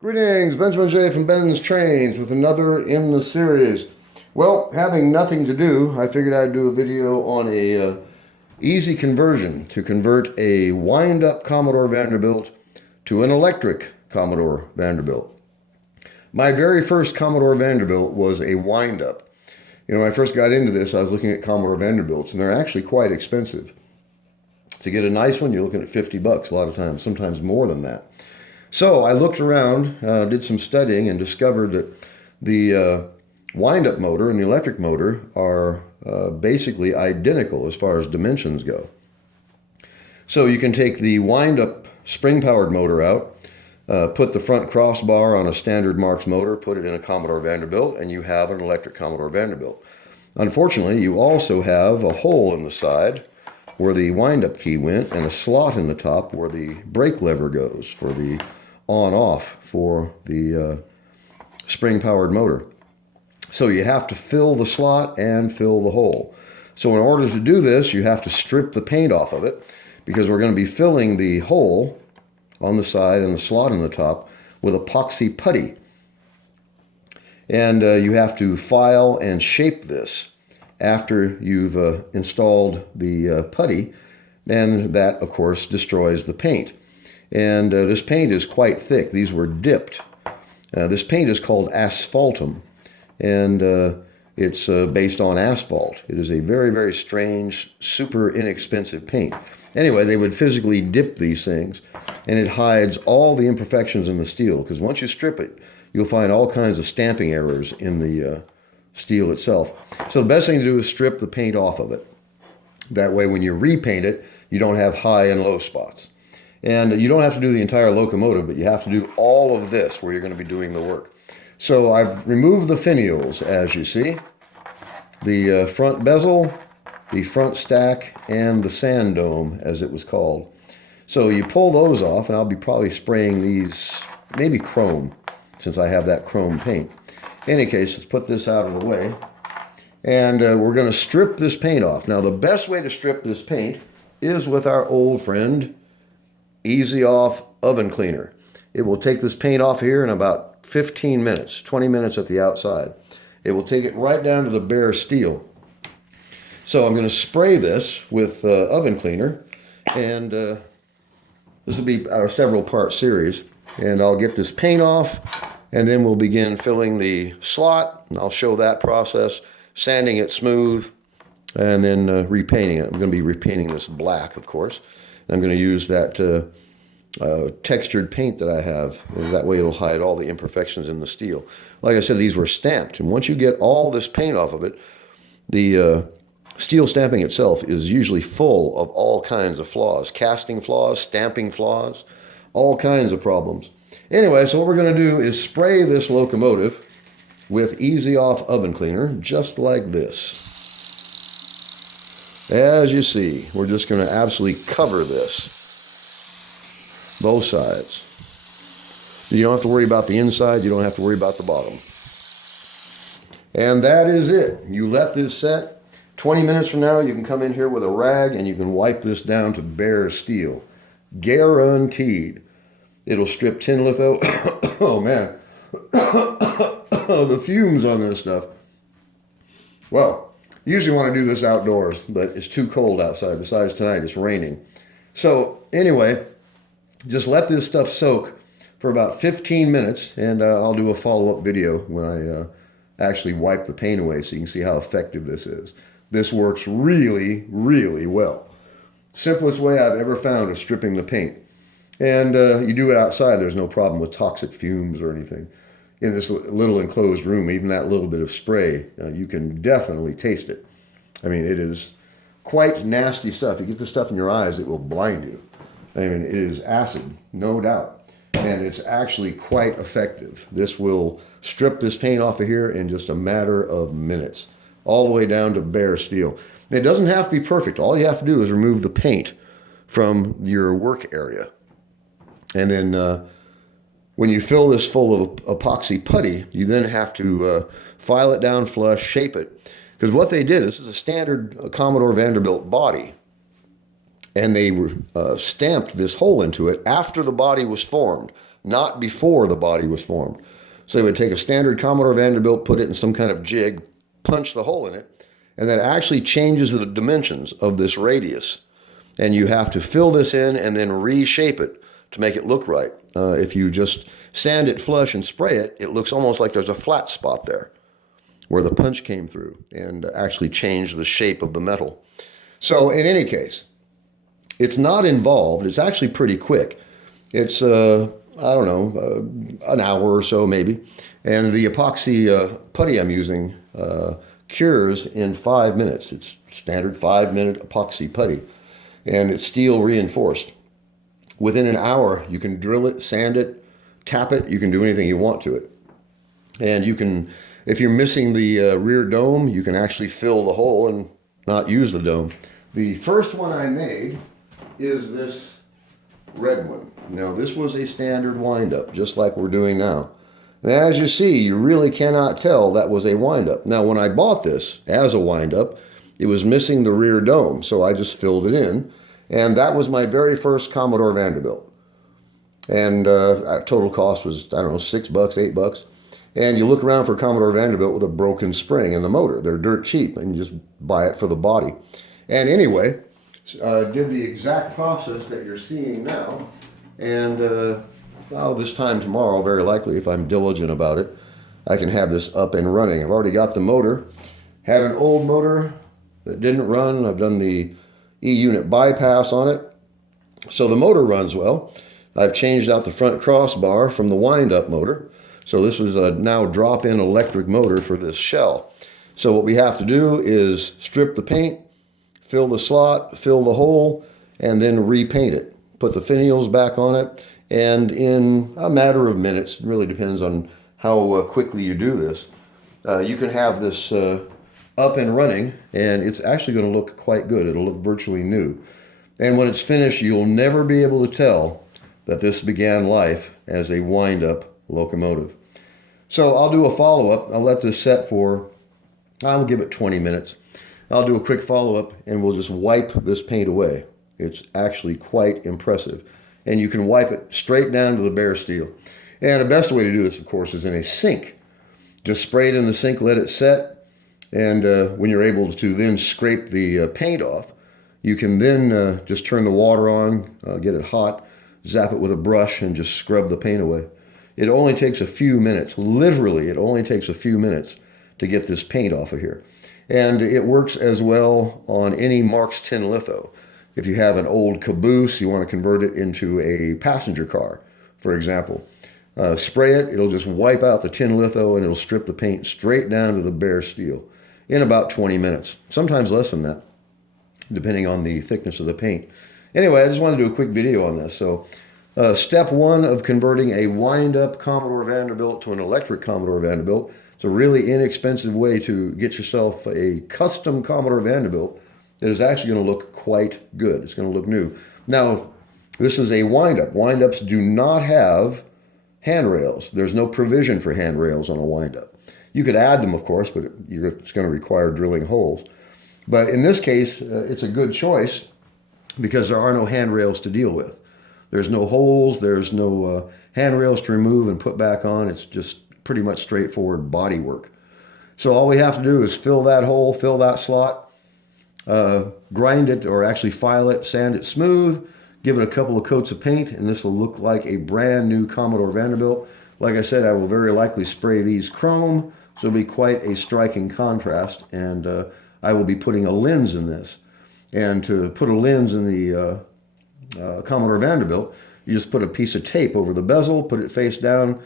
Greetings, Benjamin J. from Ben's Trains with another in the series. Well, having nothing to do, I figured I'd do a video on a easy conversion to convert a wind-up Commodore Vanderbilt to an electric Commodore Vanderbilt. My very first Commodore Vanderbilt was a wind-up. When I first got into this, I was looking at Commodore Vanderbilts, and they're actually quite expensive. To get a nice one, you're looking at $50 a lot of times, sometimes more than that. So I looked around, did some studying, and discovered that the wind-up motor and the electric motor are basically identical as far as dimensions go. So you can take the wind-up spring-powered motor out, put the front crossbar on a standard Marx motor, put it in a Commodore Vanderbilt, and you have an electric Commodore Vanderbilt. Unfortunately, you also have a hole in the side where the wind-up key went, and a slot in the top where the brake lever goes for the on-off for the spring-powered motor. So you have to fill the slot and fill the hole. So in order to do this, you have to strip the paint off of it, because we're going to be filling the hole on the side and the slot in the top with epoxy putty. And you have to file and shape this after you've installed the putty, and that, of course, destroys the paint. And this paint is quite thick. These were dipped. This paint is called asphaltum, and it's based on asphalt. It is a very, very strange, super inexpensive paint. Anyway, they would physically dip these things, and it hides all the imperfections in the steel, because once you strip it, you'll find all kinds of stamping errors in the steel itself. So the best thing to do is strip the paint off of it. That way, when you repaint it, you don't have high and low spots. And you don't have to do the entire locomotive, but you have to do all of this where you're going to be doing the work. So I've removed the finials, as you see, the front bezel, the front stack, and the sand dome, as it was called. So you pull those off, and I'll be probably spraying these, maybe chrome, since I have that chrome paint. In any case, let's put this out of the way. And we're going to strip this paint off. Now, the best way to strip this paint is with our old friend, Easy Off Oven Cleaner. It will take this paint off here in about 15 minutes, 20 minutes at the outside. It will take it right down to the bare steel. So I'm going to spray this with oven cleaner, and this will be our several part series. And I'll get this paint off, and then we'll begin filling the slot, and I'll show that process, sanding it smooth, and then repainting it. I'm going to be repainting this black, of course. I'm going to use that textured paint that I have. That way it'll hide all the imperfections in the steel. Like I said, these were stamped. And once you get all this paint off of it, the steel stamping itself is usually full of all kinds of flaws. Casting flaws, stamping flaws, all kinds of problems. Anyway, so what we're going to do is spray this locomotive with Easy Off Oven Cleaner, just like this. As you see, we're just going to absolutely cover this, both sides. You don't have to worry about the inside, you don't have to worry about the bottom. And that is it. You let this set. 20 minutes from now, you can come in here with a rag and you can wipe this down to bare steel. Guaranteed. It'll strip tin litho. Oh man, the fumes on this stuff. Well, usually want to do this outdoors, but it's too cold outside. Besides tonight, it's raining. So anyway, just let this stuff soak for about 15 minutes, and I'll do a follow-up video when I actually wipe the paint away so you can see how effective this is. This works really, really well. Simplest way I've ever found of stripping the paint. And you do it outside, there's no problem with toxic fumes or anything. In this little enclosed room, even that little bit of spray, you can definitely taste it. I mean, it is quite nasty stuff. You get this stuff in your eyes, it will blind you. I mean, it is acid, no doubt. And it's actually quite effective. This will strip this paint off of here in just a matter of minutes, all the way down to bare steel. It doesn't have to be perfect. All you have to do is remove the paint from your work area. And then when you fill this full of epoxy putty, you then have to file it down flush, shape it. Because what they did, this is a standard Commodore Vanderbilt body. And they stamped this hole into it after the body was formed. not before the body was formed. So they would take a standard Commodore Vanderbilt, put it in some kind of jig, punch the hole in it, and that actually changes the dimensions of this radius. And you have to fill this in and then reshape it to make it look right. If you just sand it flush and spray it, it looks almost like there's a flat spot there where the punch came through and actually changed the shape of the metal. So in any case, it's not involved. It's actually pretty quick. It's, I don't know, an hour or so maybe. And the epoxy putty I'm using cures in 5 minutes. It's standard 5-minute epoxy putty. And it's steel reinforced. Within an hour, you can drill it, sand it, tap it. You can do anything you want to it. And you can, if you're missing the rear dome, you can actually fill the hole and not use the dome. The first one I made is this red one. Now, this was a standard wind-up, just like we're doing now. And as you see, you really cannot tell that was a wind-up. Now, when I bought this as a wind-up, it was missing the rear dome, so I just filled it in. And that was my very first Commodore Vanderbilt. And total cost was, I don't know, $6, $8. And you look around for a Commodore Vanderbilt with a broken spring in the motor. They're dirt cheap, and you just buy it for the body. And anyway, did the exact process that you're seeing now. And this time tomorrow, very likely, if I'm diligent about it, I can have this up and running. I've already got the motor. Had an old motor that didn't run. I've done the E-unit bypass on it. So the motor runs well. I've changed out the front crossbar from the wind-up motor. So this was a now drop-in electric motor for this shell. So what we have to do is strip the paint, fill the slot, fill the hole, and then repaint it. Put the finials back on it, and in a matter of minutes, it really depends on how quickly you do this, you can have this up and running, and it's actually going to look quite good. It'll look virtually new. And when it's finished, you'll never be able to tell that this began life as a wind-up locomotive. So I'll do a follow-up. I'll let this set for, I'll give it 20 minutes. I'll do a quick follow-up, and we'll just wipe this paint away. It's actually quite impressive. And you can wipe it straight down to the bare steel. And the best way to do this, of course, is in a sink. Just spray it in the sink, let it set. And when you're able to then scrape the paint off, you can then just turn the water on, get it hot, zap it with a brush, and just scrub the paint away. It only takes a few minutes. Literally, it only takes a few minutes to get this paint off of here. And it works as well on any Marx tin litho. If you have an old caboose, you want to convert it into a passenger car, for example. Spray it, it'll just wipe out the tin litho, and it'll strip the paint straight down to the bare steel in about 20 minutes, sometimes less than that, depending on the thickness of the paint. Anyway, I just want to do a quick video on this. So step one of converting a wind-up Commodore Vanderbilt to an electric Commodore Vanderbilt. It's a really inexpensive way to get yourself a custom Commodore Vanderbilt that is actually going to look quite good. It's going to look new. Now, this is a wind-up. Wind-ups do not have handrails. There's no provision for handrails on a wind-up. You could add them, of course, but it's going to require drilling holes. But in this case, it's a good choice because there are no handrails to deal with. There's no holes, there's no handrails to remove and put back on. It's just pretty much straightforward body work. So all we have to do is fill that hole, fill that slot, grind it, or actually file it, sand it smooth, give it a couple of coats of paint, and this will look like a brand new Commodore Vanderbilt. Like I said, I will very likely spray these chrome, so it'll be quite a striking contrast, and I will be putting a lens in this. And to put a lens in the Commodore Vanderbilt, you just put a piece of tape over the bezel, put it face down,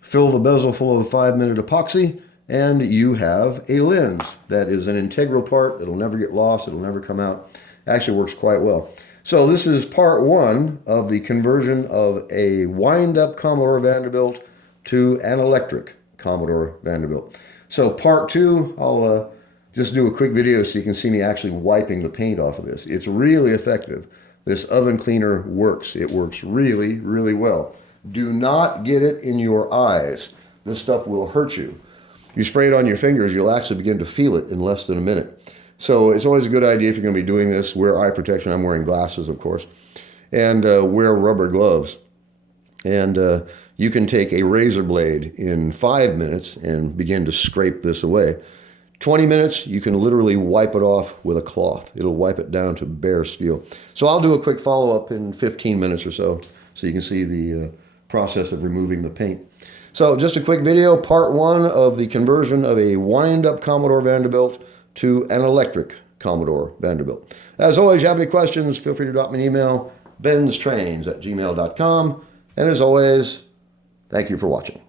fill the bezel full of 5-minute epoxy, and you have a lens that is an integral part. It'll never get lost. It'll never come out. Actually works quite well. So this is part one of the conversion of a wind-up Commodore Vanderbilt to an electric Commodore Vanderbilt. So part two, I'll just do a quick video so you can see me actually wiping the paint off of this. It's really effective. This oven cleaner works. It works really, really well. Do not get it in your eyes. This stuff will hurt you. You spray it on your fingers, you'll actually begin to feel it in less than a minute. So it's always a good idea if you're going to be doing this, wear eye protection. I'm wearing glasses, of course, and wear rubber gloves. And you can take a razor blade in 5 minutes and begin to scrape this away. 20 minutes, you can literally wipe it off with a cloth. It'll wipe it down to bare steel. So I'll do a quick follow-up in 15 minutes or so you can see the process of removing the paint. So just a quick video, part one of the conversion of a wind-up Commodore Vanderbilt to an electric Commodore Vanderbilt. As always, you have any questions, feel free to drop me an email, BENZTRAINZ@gmail.com. And as always, thank you for watching.